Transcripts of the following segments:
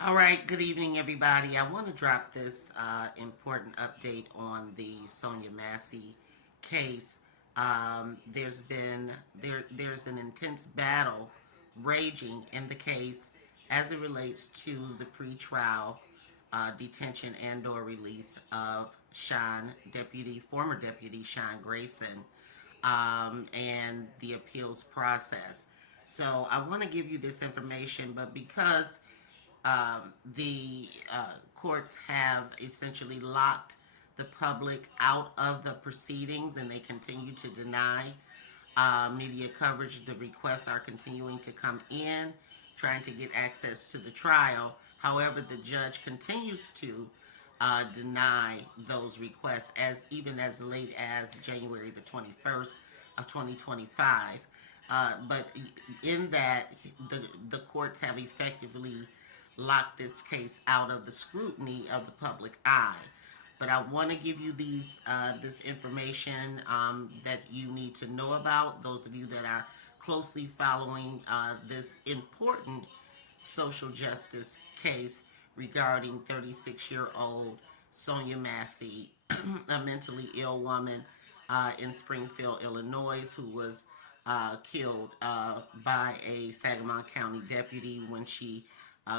All right, good evening, everybody. I want to drop this important update on the Sonya Massey case. There's an intense battle raging in the case as it relates to the pretrial detention and/or release of former Deputy Sean Grayson, and the appeals process. So I want to give you this information, but because the courts have essentially locked the public out of the proceedings and they continue to deny media coverage. The requests are continuing to come in, trying to get access to the trial. However, the judge continues to deny those requests as even as late as January the 21st of 2025. But in that, the courts have effectively locked this case out of the scrutiny of the public eye. But I want to give you this information that you need to know about. Those of you that are closely following this important social justice case regarding 36-year-old Sonya Massey, a mentally ill woman in Springfield, Illinois, who was killed by a Sangamon County deputy when she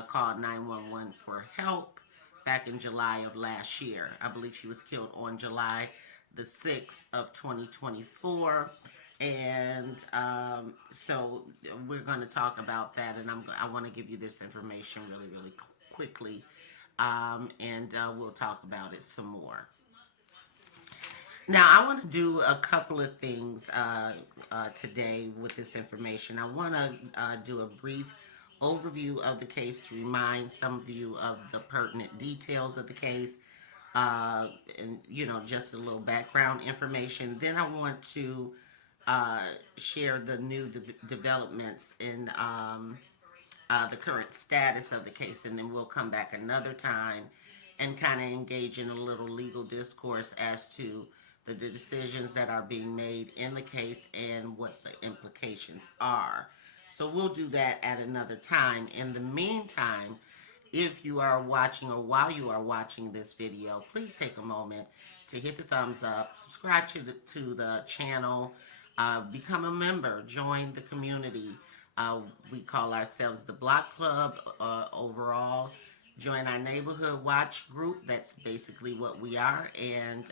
called 911 for help back in July of last year. I believe she was killed on July the 6th of 2024. And so we're going to talk about that, and I want to give you this information really, really quickly, and we'll talk about it some more. Now, I want to do a couple of things today with this information. I want to do a brief overview of the case to remind some of you of the pertinent details of the case, and just a little background information. Then I want to share the new developments in the current status of the case, and then we'll come back another time and kind of engage in a little legal discourse as to the decisions that are being made in the case and what the implications are. So we'll do that at another time. In the meantime, if you are watching or while you are watching this video, please take a moment to hit the thumbs up, subscribe to the channel, become a member, join the community. We call ourselves the Block Club overall. Join our neighborhood watch group. That's basically what we are. And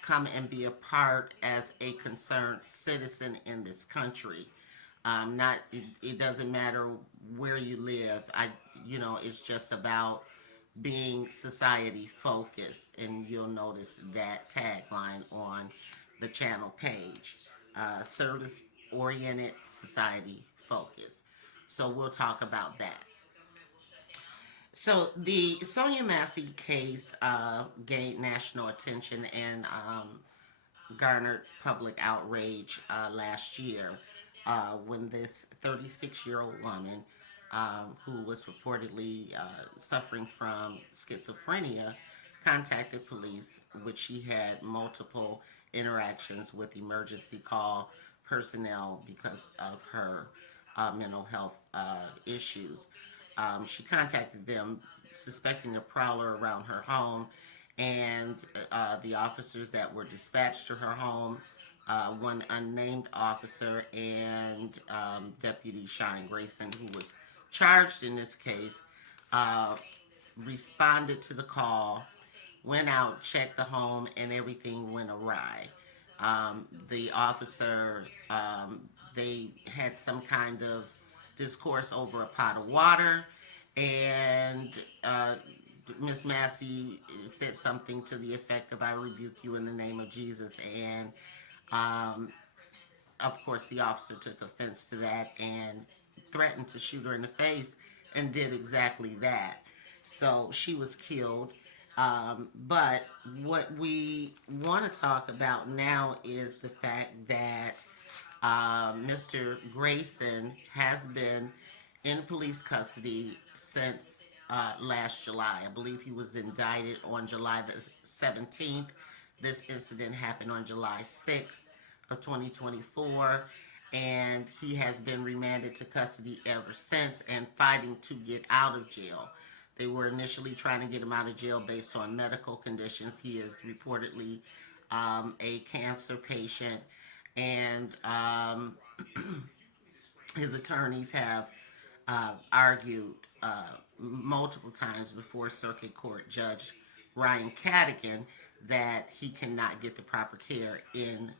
come and be a part as a concerned citizen in this country. Not it doesn't matter where you live. It's just about being society focused, and you'll notice that tagline on the channel page. Service oriented, society focused. So we'll talk about that. So the Sonya Massey case gained national attention and garnered public outrage last year when this 36-year-old woman who was reportedly suffering from schizophrenia contacted police, which she had multiple interactions with emergency call personnel because of her mental health issues. She contacted them suspecting a prowler around her home, and the officers that were dispatched to her home, one unnamed officer, and Deputy Sean Grayson, who was charged in this case, responded to the call, went out, checked the home, and everything went awry. The officer, they had some kind of discourse over a pot of water, and Miss Massey said something to the effect of "I rebuke you in the name of Jesus," and of course the officer took offense to that and threatened to shoot her in the face, and did exactly that. So she was killed. But what we want to talk about now is the fact that Mr. Grayson has been in police custody since last July. I believe he was indicted on July the 17th. This incident happened on July 6th of 2024. and he has been remanded to custody ever since and fighting to get out of jail. They were initially trying to get him out of jail based on medical conditions. He is reportedly a cancer patient, and his attorneys have argued multiple times before Circuit Court Judge Ryan Cadigan that he cannot get the proper care in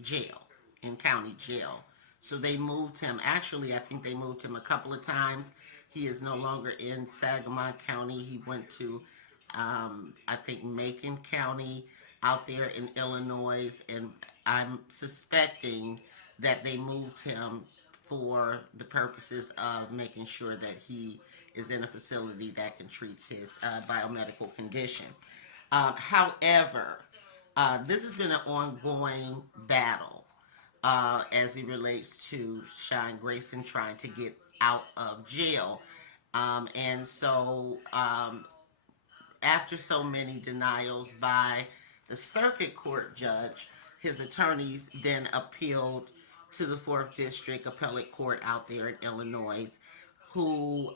jail, in county jail. So they moved him. Actually, I think they moved him a couple of times. He is no longer in Sangamon County. He went to, I think, Macon County out there in Illinois. And I'm suspecting that they moved him for the purposes of making sure that he is in a facility that can treat his biomedical condition. However, this has been an ongoing battle as it relates to Sean Grayson trying to get out of jail. And so, after so many denials by the circuit court judge, his attorneys then appealed to the 4th District Appellate Court out there in Illinois, who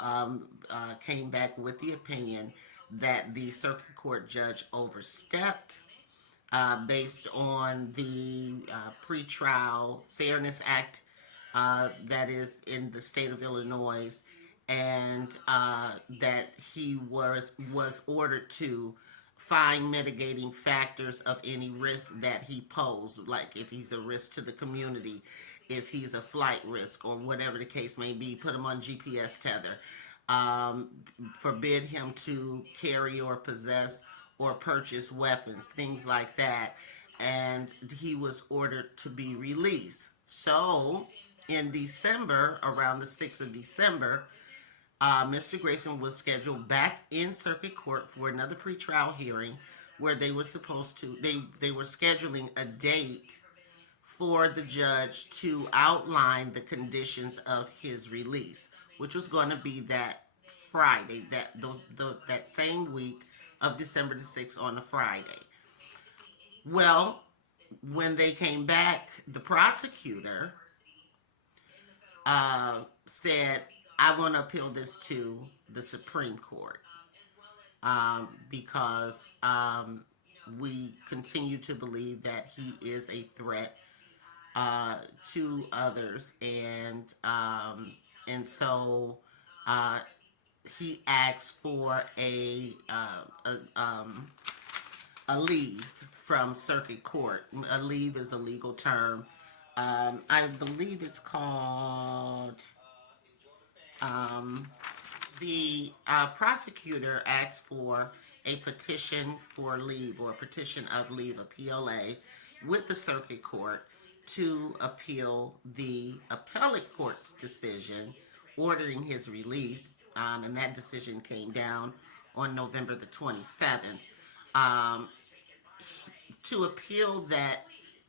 came back with the opinion that the circuit court judge overstepped based on the pretrial Fairness Act that is in the state of Illinois, and that he was ordered to find mitigating factors of any risk that he posed, like if he's a risk to the community, if he's a flight risk, or whatever the case may be, put him on GPS tether, um, forbid him to carry or possess or purchase weapons, things like that. And he was ordered to be released. So, in December, around the 6th of December, Mr. Grayson was scheduled back in circuit court for another pretrial hearing where they were supposed to, they were scheduling a date for the judge to outline the conditions of his release, which was going to be that Friday, that same week of December the 6th on a Friday. Well, when they came back, the prosecutor said, I want to appeal this to the Supreme Court because we continue to believe that he is a threat to others, and so he asked for a leave from circuit court. A leave is a legal term. I believe it's called. Um, the prosecutor asked for a petition for leave, or a petition of leave, a PLA, with the circuit court to appeal the appellate court's decision ordering his release, and that decision came down on November the 27th. Um, to appeal that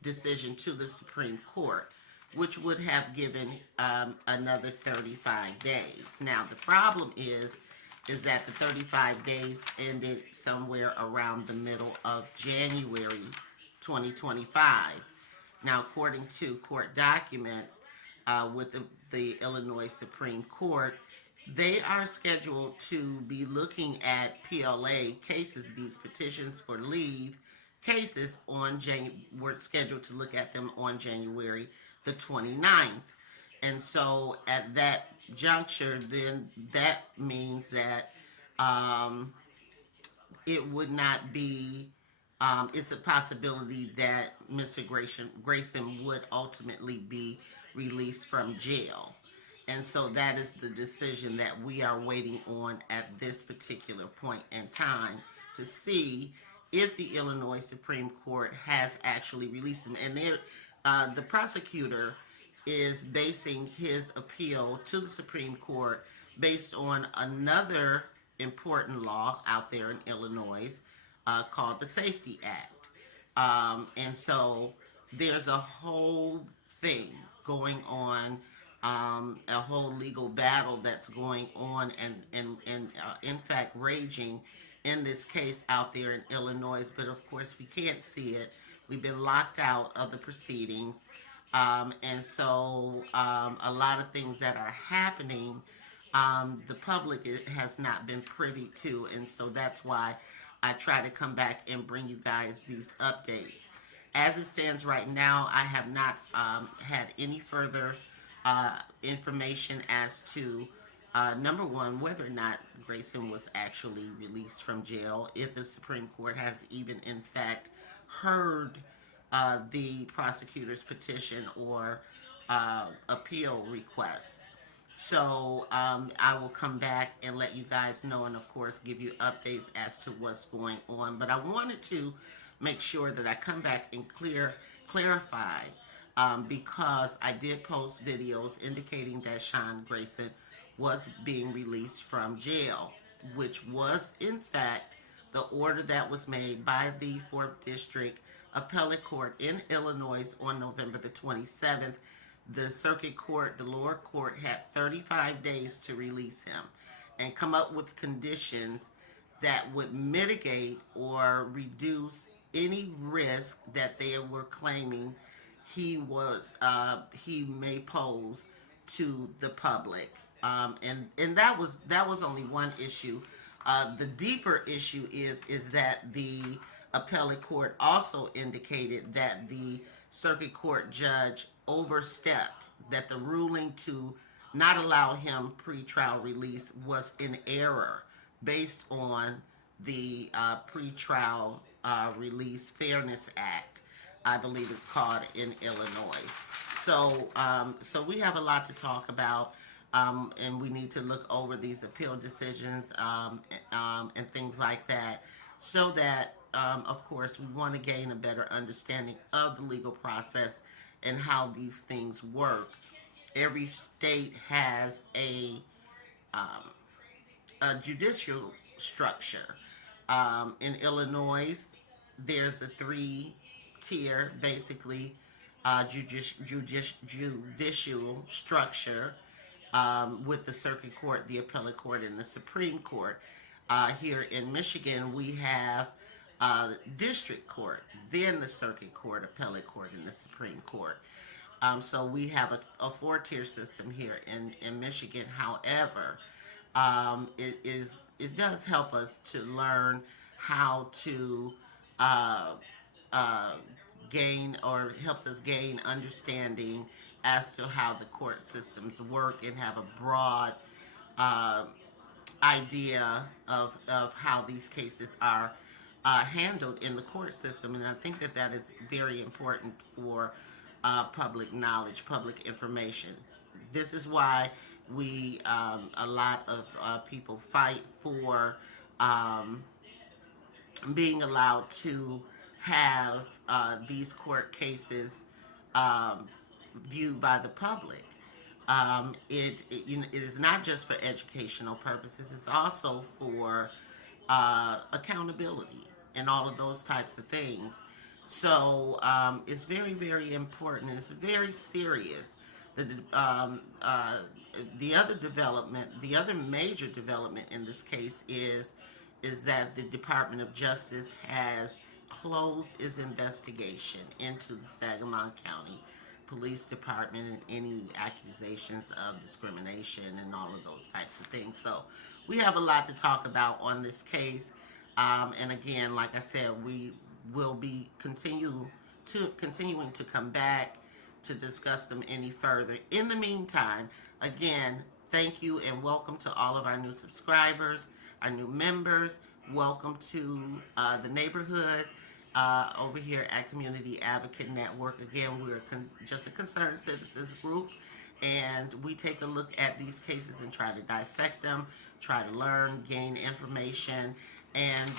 decision to the Supreme Court, which would have given another 35 days. Now, the problem is that the 35 days ended somewhere around the middle of January 2025. Now, according to court documents with the Illinois Supreme Court, they are scheduled to be looking at PLA cases, these petitions for leave cases, we're scheduled to look at them on January the 29th. And so at that juncture, then that means that um, it would not be, it's a possibility that Mr. Grayson would ultimately be released from jail. And so that is the decision that we are waiting on at this particular point in time to see if the Illinois Supreme Court has actually released him. And the prosecutor is basing his appeal to the Supreme Court based on another important law out there in Illinois called the Safety Act. And so there's a whole thing going on, a whole legal battle that's going on, and in fact raging in this case out there in Illinois. But of course, we can't see it. We've been locked out of the proceedings. And so a lot of things that are happening, the public has not been privy to. And so that's why I try to come back and bring you guys these updates. As it stands right now, I have not had any further information as to number one, whether or not Grayson was actually released from jail, if the Supreme Court has even, in fact, heard the prosecutor's petition or appeal requests. So I will come back and let you guys know, and of course give you updates as to what's going on. But I wanted to make sure that I come back and clarify because I did post videos indicating that Sean Grayson was being released from jail, which was in fact the order that was made by the 4th District Appellate Court in Illinois on November the 27th. The circuit court, the lower court, had 35 days to release him and come up with conditions that would mitigate or reduce any risk that they were claiming he may pose to the public. And that was only one issue. The deeper issue is that the appellate court also indicated that the circuit court judge overstepped, that the ruling to not allow him pretrial release was in error based on the pretrial release fairness act, I believe it's called, in Illinois. So we have a lot to talk about. And we need to look over these appeal decisions and things like that, so that, of course, we want to gain a better understanding of the legal process and how these things work. Every state has a judicial structure. In Illinois, there's a three-tier, basically, judicial structure. With the circuit court, the appellate court, and the Supreme Court. Here in Michigan, we have district court, then the circuit court, appellate court, and the Supreme Court. So we have a four-tier system here in Michigan. However, it does help us to learn how to gain, or helps us gain understanding as to how the court systems work, and have a broad idea of how these cases are handled in the court system. And I think that is very important for public knowledge, public information. This is why a lot of people fight for being allowed to have these court cases viewed by the public. It is not just for educational purposes, it's also for accountability and all of those types of things. So it's very, very important, and it's very serious. The other major development in this case is that the Department of Justice has closed its investigation into the Sangamon County Police Department and any accusations of discrimination and all of those types of things. So we have a lot to talk about on this case. And again, like I said, we will be continuing to come back to discuss them any further. In the meantime, again, thank you and welcome to all of our new subscribers, our new members. Welcome to the neighborhood over here at Community Advocate Network. Again, we're just a concerned citizens group, and we take a look at these cases and try to dissect them, try to learn, gain information, and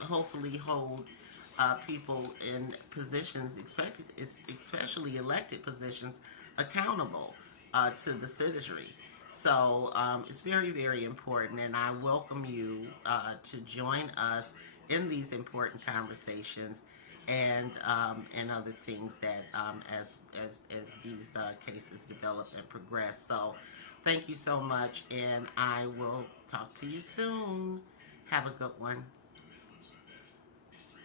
hopefully hold people in positions, especially elected positions, accountable to the citizenry. So it's very, very important, and I welcome you to join us in these important conversations and other things that as these cases develop and progress. So thank you so much, and I will talk to you soon. Have a good one.